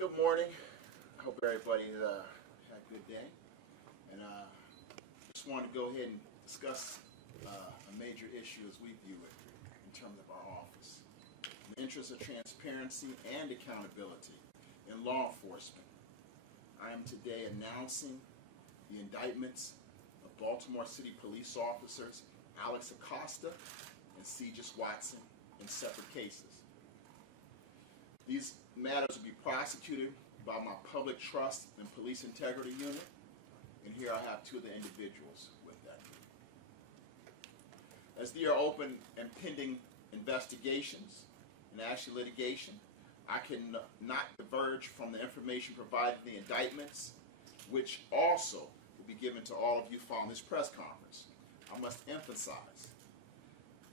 Good morning. I hope everybody had a good day. And just want to go ahead and discuss a major issue as we view it in terms of our office. In the interest of transparency and accountability in law enforcement, I am today announcing the indictments of Baltimore City police officers Alex Acosta and Cegis Watson in separate cases. These matters will be prosecuted by my Public Trust and Police Integrity Unit, and here I have two of the individuals with that. As there are open and pending investigations and actually litigation, I can not diverge from the information provided in the indictments, which also will be given to all of you following this press conference. I must emphasize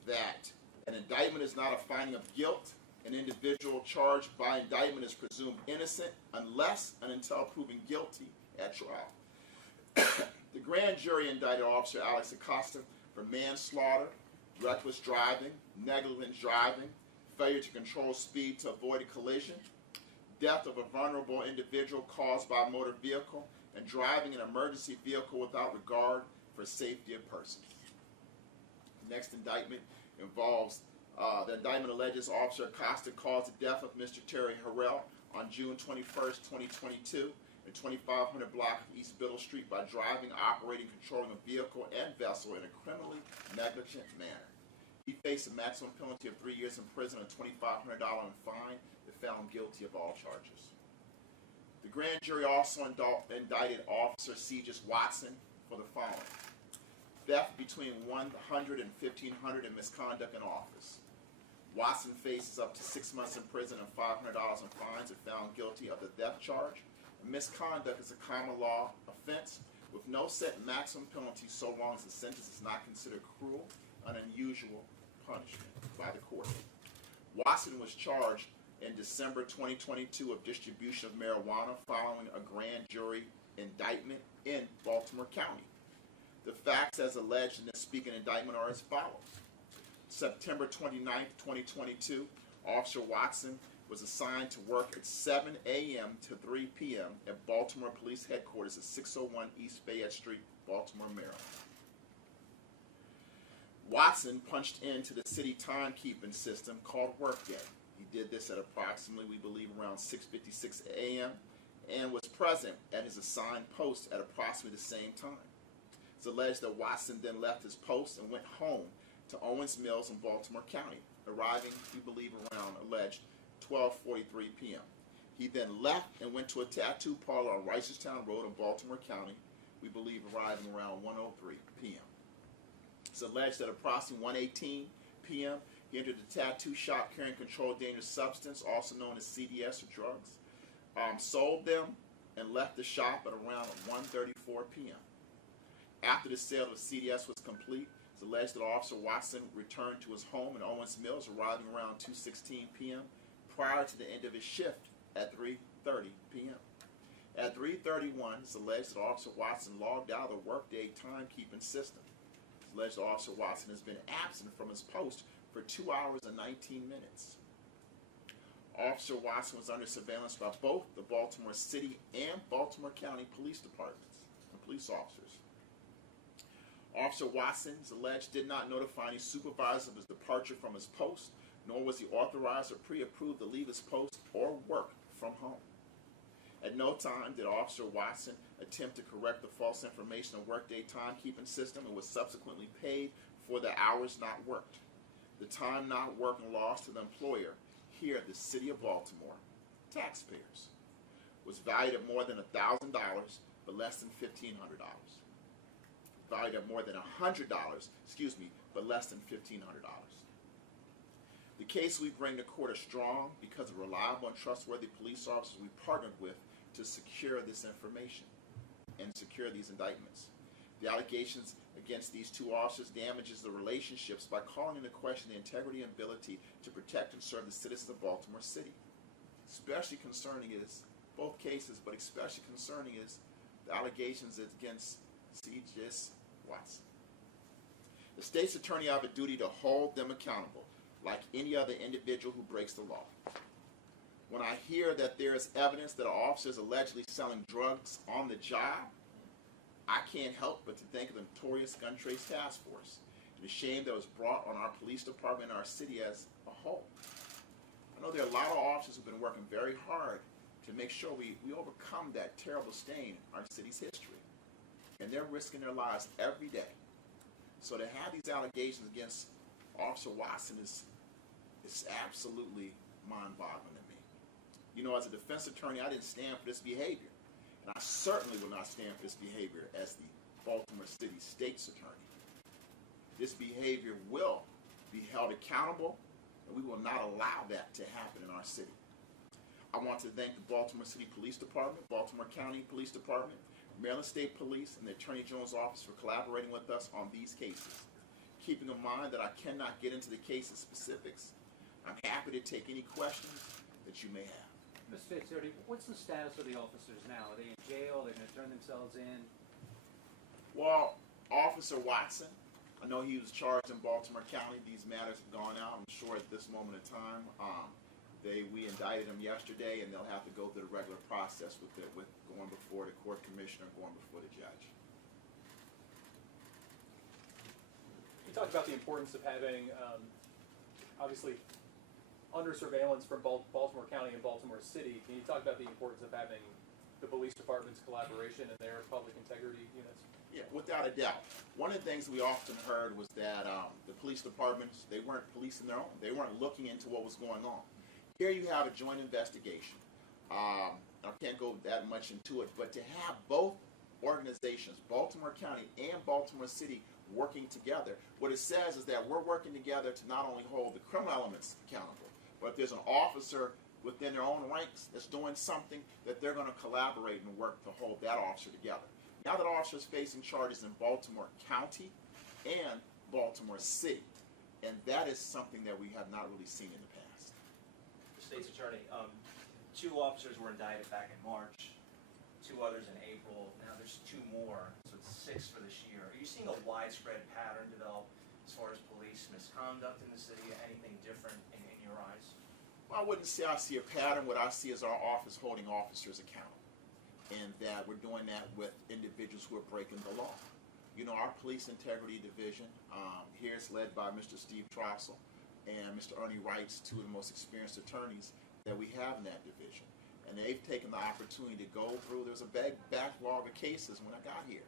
that an indictment is not a finding of guilt. An individual charged by indictment is presumed innocent unless and until proven guilty at trial. The grand jury indicted Officer Alex Acosta for manslaughter, reckless driving, negligent driving, failure to control speed to avoid a collision, death of a vulnerable individual caused by a motor vehicle, and driving an emergency vehicle without regard for safety of persons. The next indictment involves the indictment alleges Officer Acosta caused the death of Mr. Terry Harrell on June 21st, 2022 at 2500 block of East Biddle Street by driving, operating, controlling a vehicle and vessel in a criminally negligent manner. He faced a maximum penalty of 3 years in prison and a $2,500 fine if found guilty of all charges. The grand jury also indicted Officer Cegis Watson for the following: theft between $100 and $1,500 and misconduct in office. Watson faces up to 6 months in prison and $500 in fines if found guilty of the theft charge. Misconduct is a common law offense with no set maximum penalty so long as the sentence is not considered cruel and unusual punishment by the court. Watson was charged in December 2022 of distribution of marijuana following a grand jury indictment in Baltimore County. The facts as alleged in this speaking indictment are as follows. September 29, 2022, Officer Watson was assigned to work at 7 a.m. to 3 p.m. at Baltimore Police Headquarters at 601 East Fayette Street, Baltimore, Maryland. Watson punched into the city timekeeping system called Workday. He did this at approximately, we believe, around 6:56 a.m. and was present at his assigned post at approximately the same time. It's alleged that Watson then left his post and went home to Owens Mills in Baltimore County, arriving, we believe, around alleged 12:43 p.m. He then left and went to a tattoo parlor on Reisterstown Road in Baltimore County, we believe, arriving around 1:03 p.m. It's alleged that approximately 1:18 p.m. he entered the tattoo shop carrying controlled dangerous substance, also known as CDS or drugs, sold them, and left the shop at around 1:34 p.m. After the sale of CDS was complete, it's alleged that Officer Watson returned to his home in Owens Mills, arriving around 2:16 p.m. prior to the end of his shift at 3:30 p.m. At 3:31, it's alleged that Officer Watson logged out of the Workday timekeeping system. It's alleged that Officer Watson has been absent from his post for 2 hours and 19 minutes. Officer Watson was under surveillance by both the Baltimore City and Baltimore County Police Departments and police officers. Officer Watson is alleged did not notify any supervisor of his departure from his post, nor was he authorized or pre-approved to leave his post or work from home. At no time did Officer Watson attempt to correct the false information on Workday timekeeping system and was subsequently paid for the hours not worked. The time not worked and lost to the employer, here at the City of Baltimore, taxpayers, was valued at more than $1,000 but less than $1,500. Valued at more than $100, but less than $1,500. The case we bring to court is strong because of reliable and trustworthy police officers we partnered with to secure this information and secure these indictments. The allegations against these two officers damages the relationships by calling into question the integrity and ability to protect and serve the citizens of Baltimore City. Especially concerning is, both cases, but especially concerning is the allegations against Cegis Watson. The state's attorney have a duty to hold them accountable, like any other individual who breaks the law. When I hear that there is evidence that an officer is allegedly selling drugs on the job, I can't help but to think of the notorious gun trace task force and the shame that was brought on our police department and our city as a whole. I know there are a lot of officers who've been working very hard to make sure we overcome that terrible stain in our city's history. And they're risking their lives every day. So to have these allegations against Officer Watson is absolutely mind-boggling to me. You know, as a defense attorney, I didn't stand for this behavior. And I certainly will not stand for this behavior as the Baltimore City State's attorney. This behavior will be held accountable, and we will not allow that to happen in our city. I want to thank the Baltimore City Police Department, Baltimore County Police Department, Maryland State Police, and the Attorney General's Office for collaborating with us on these cases. Keeping in mind that I cannot get into the case's specifics, I'm happy to take any questions that you may have. Mr. Fitzgerald, what's the status of the officers now? Are they in jail? Are they going to turn themselves in? Well, Officer Watson, I know he was charged in Baltimore County. These matters have gone out. I'm sure at this moment in time, we indicted him yesterday, and they'll have to go through the regular process with going before the court commissioner, going before the judge. You talked about the importance of having, obviously, under surveillance from Baltimore County and Baltimore City. Can you talk about the importance of having the police department's collaboration and their public integrity units? Yeah, without a doubt. One of the things we often heard was that the police departments, they weren't policing their own. They weren't looking into what was going on. Here you have a joint investigation. I can't go that much into it, but to have both organizations, Baltimore County and Baltimore City, working together, what it says is that we're working together to not only hold the criminal elements accountable, but if there's an officer within their own ranks that's doing something, that they're going to collaborate and work to hold that officer together. Now that officers facing charges in Baltimore County and Baltimore City, and that is something that we have not really seen in the past. State's attorney, 2 officers were indicted back in March, 2 others in April. Now there's 2 more, so it's 6 for this year. Are you seeing a widespread pattern develop as far as police misconduct in the city? Anything different in your eyes? Well, I wouldn't say I see a pattern. What I see is our office holding officers accountable, and that we're doing that with individuals who are breaking the law. You know, our police integrity division here is led by Mr. Steve Trossel and Mr. Ernie Wrights, 2 of the most experienced attorneys that we have in that division. And they've taken the opportunity to go through, there's a backlog of cases when I got here.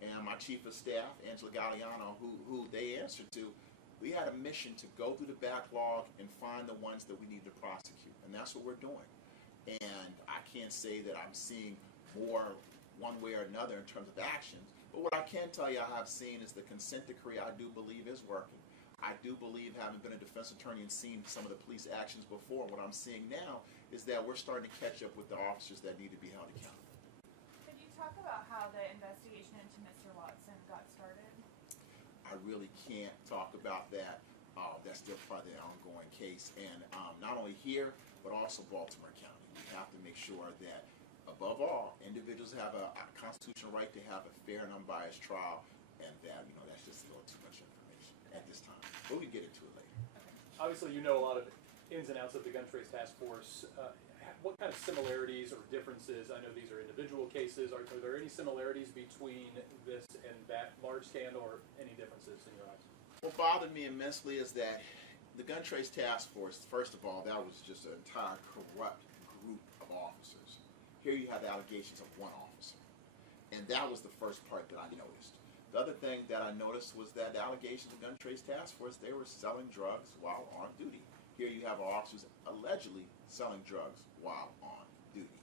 And my chief of staff, Angela Galliano, who they answered to, we had a mission to go through the backlog and find the ones that we need to prosecute. And that's what we're doing. And I can't say that I'm seeing more one way or another in terms of actions. But what I can tell you I have seen is the consent decree, I do believe, is working. I do believe, having been a defense attorney and seen some of the police actions before, what I'm seeing now is that we're starting to catch up with the officers that need to be held accountable. Could you talk about how the investigation into Mr. Watson got started? I really can't talk about that. That's still part of the ongoing case. And not only here, but also Baltimore County. We have to make sure that, above all, individuals have a constitutional right to have a fair and unbiased trial, and that, you know, that's just a little too much information at this time. But we can get into it later. Okay. Obviously, you know a lot of ins and outs of the gun trace task force. What kind of similarities or differences? I know these are individual cases. Are there any similarities between this and that large scandal, or any differences in your eyes? What bothered me immensely is that the gun trace task force, first of all, that was just an entire corrupt group of officers. Here you have the allegations of one officer. And that was the first part that I noticed. The other thing that I noticed was that the allegations of the gun trace task force, they were selling drugs while on duty. Here you have officers allegedly selling drugs while on duty.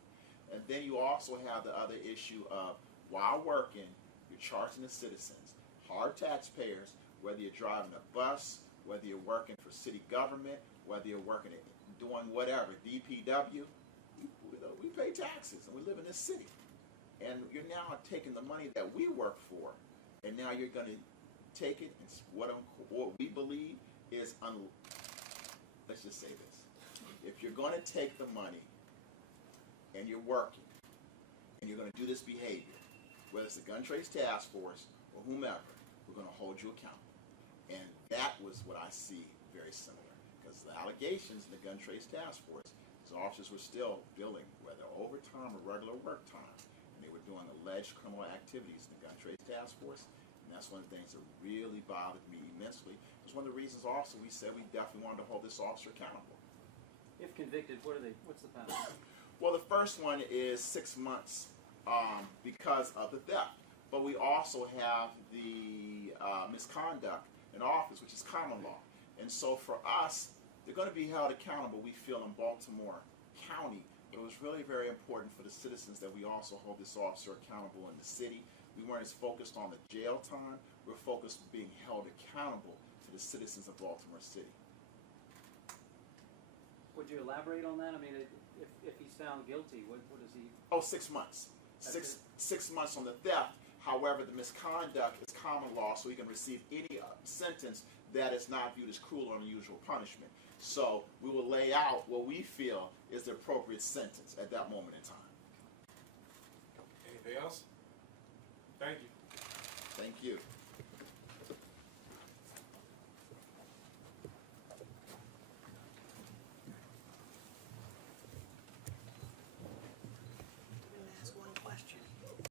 And then you also have the other issue of, while working, you're charging the citizens, hard taxpayers, whether you're driving a bus, whether you're working for city government, whether you're working doing whatever, BPD, we pay taxes and we live in this city. And you're now taking the money that we work for, and now you're going to take it, and what we believe is, let's just say this. If you're going to take the money and you're working, and you're going to do this behavior, whether it's the gun trace task force or whomever, we're going to hold you accountable. And that was what I see very similar, because the allegations in the gun trace task force is the officers were still billing, whether overtime or regular work time, and they were doing alleged criminal activities in the Gun Trade Task Force. And that's one of the things that really bothered me immensely. It was one of the reasons also we said we definitely wanted to hold this officer accountable. If convicted, what's the penalty? Well, the first one is 6 months because of the theft. But we also have the misconduct in office, which is common law. And so for us, they're going to be held accountable, we feel, in Baltimore County. It was really very important for the citizens that we also hold this officer accountable in the city. We weren't as focused on the jail time. We're focused on being held accountable to the citizens of Baltimore City. Would you elaborate on that? I mean, if he's found guilty, what is he? Oh, 6 months. Six months on the theft. However, the misconduct is common law, so he can receive any sentence that is not viewed as cruel or unusual punishment. So we will lay out what we feel is the appropriate sentence at that moment in time. Anything else? Thank you. Thank you.